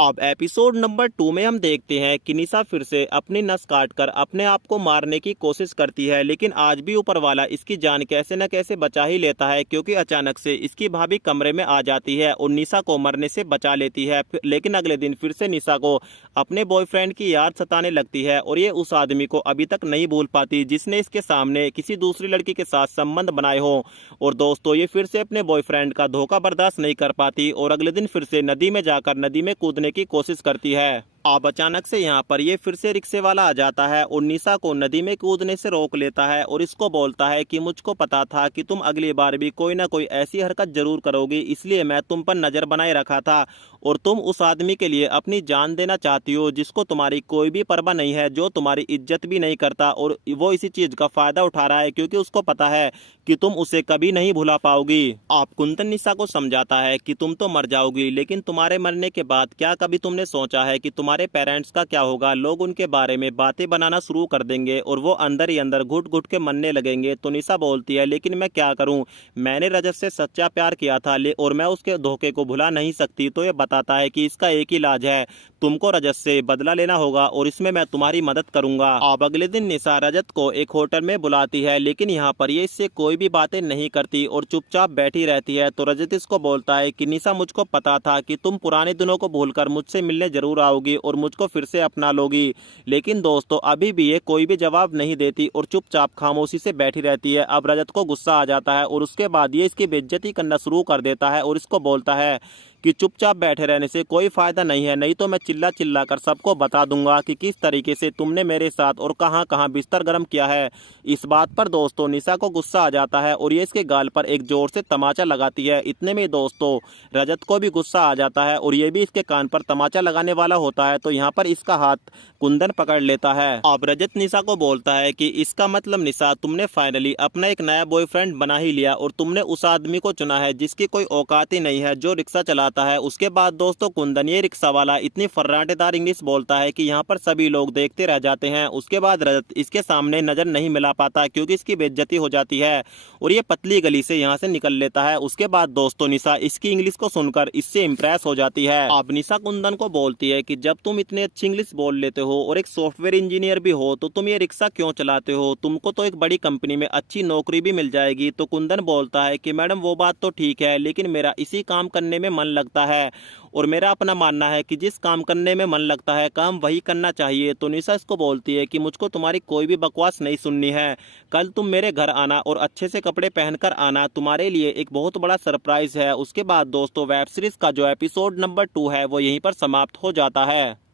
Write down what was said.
अब episode number 2 में हम देखते हैं कि निशा फिर से अपनी नस काटकर अपने आप को मारने की कोशिश करती है, लेकिन आज भी ऊपर वाला इसकी जान कैसे न कैसे बचा ही लेता है, क्योंकि अचानक से इसकी भाभी कमरे में आ जाती है और निशा को मरने से बचा लेती है। लेकिन अगले दिन फिर से निशा को अपने बॉयफ्रेंड की याद सताने लगती है और ये उस आदमी को अभी तक नहीं भूल पाती जिसने इसके सामने किसी दूसरी लड़की के साथ संबंध बनाए हो। और दोस्तों, ये फिर से अपने बॉयफ्रेंड का धोखा बर्दाश्त नहीं कर पाती और अगले दिन फिर से नदी में जाकर नदी में कूदने की कोशिश करती है। अब अचानक से यहाँ पर ये फिर से रिक्शे वाला आ जाता है और निशा को नदी में कूदने से रोक लेता है और इसको बोलता है कि मुझको पता था कि तुम अगली बार भी कोई ना कोई ऐसी हरकत जरूर करोगी, इसलिए मैं तुम पर नजर बनाए रखा था। और तुम उस आदमी के लिए अपनी जान देना चाहती हो जिसको तुम्हारी कोई भी परवाह नहीं है, जो तुम्हारी इज्जत भी नहीं करता, और वो इसी चीज का फायदा उठा रहा है क्योंकि उसको पता है कि तुम उसे कभी नहीं भुला पाओगी। आप कुंदन निशा को समझाता है कि तुम तो मर जाओगी, लेकिन तुम्हारे मरने के बाद क्या कभी तुमने सोचा है कि तुम्हारे पेरेंट्स का क्या होगा? लोग उनके बारे में बातें बनाना शुरू कर देंगे और वो अंदर ही अंदर घुट घुट के मरने लगेंगे। तो निशा बोलती है, लेकिन मैं क्या करूं, मैंने रजत से सच्चा प्यार किया था और मैं उसके धोखे को भुला नहीं सकती। तो ये बताता है कि इसका एक ही इलाज है, तुमको रजत से बदला लेना होगा और इसमें मैं तुम्हारी मदद करूंगा। अब अगले दिन निशा रजत को एक होटल में बुलाती है, लेकिन यहाँ पर ये इससे कोई भी बातें नहीं करती और चुपचाप बैठी रहती है। तो रजत इसको बोलता है कि निशा, मुझको पता था कि तुम पुराने दिनों को भूलकर मुझसे मिलने जरूर आओगी और मुझको फिर से अपना लोगी। लेकिन दोस्तों, अभी भी ये कोई भी जवाब नहीं देती और चुपचाप खामोशी से बैठी रहती है। अब रजत को गुस्सा आ जाता है और उसके बाद ये इसकी बेइज्जती करना शुरू कर देता है और इसको बोलता है कि चुपचाप बैठे रहने से कोई फायदा नहीं है, नहीं तो मैं चिल्ला चिल्ला कर सबको बता दूंगा कि किस तरीके से तुमने मेरे साथ और कहां कहां बिस्तर गर्म किया है। इस बात पर दोस्तों निशा को गुस्सा आ जाता है और ये इसके गाल पर एक जोर से तमाचा लगाती है। इतने में दोस्तों रजत को भी गुस्सा आ जाता है और ये भी इसके कान पर तमाचा लगाने वाला होता है। तो यहाँ पर इसका हाथ कुंदन पकड़ लेता है। अब रजत निशा को बोलता है कि इसका मतलब निशा, तुमने फाइनली अपना एक नया बॉयफ्रेंड बना ही लिया और तुमने उस आदमी को चुना है जिसकी कोई औकात ही नहीं है, जो रिक्शा चलाता है। उसके बाद दोस्तों कुंदन, ये रिक्शा वाला, इतनी फर्राटेदार इंग्लिश बोलता है कि यहाँ पर सभी लोग देखते रह जाते हैं। उसके बाद रजत इसके सामने नजर नहीं मिला पाता क्योंकि इसकी बेइज्जती हो जाती है और ये पतली गली से यहाँ से निकल लेता है। उसके बाद दोस्तों निशा इसकी इंग्लिश को सुनकर इससे इंप्रेस हो जाती है। अब निशा कुंदन को बोलती है कि जब तुम इतनी अच्छी इंग्लिश बोल लेते हो और एक सॉफ्टवेयर इंजीनियर भी हो तो तुम ये रिक्शा क्यों चलाते हो? तुमको तो एक बड़ी कंपनी में अच्छी नौकरी भी मिल जाएगी। तो कुंदन बोलता है कि मैडम वो बात तो ठीक है, लेकिन मेरा इसी काम करने में मन लगता है और मेरा अपना मानना है कि जिस काम करने में मन लगता है काम वही करना चाहिए। तो निशा इसको बोलती है कि मुझको तुम्हारी कोई भी बकवास नहीं सुननी है, कल तुम मेरे घर आना और अच्छे से कपड़े पहनकर आना, तुम्हारे लिए एक बहुत बड़ा सरप्राइज है। उसके बाद दोस्तों वेब सीरीज का जो एपिसोड नंबर 2 है वो यहीं पर समाप्त हो जाता है।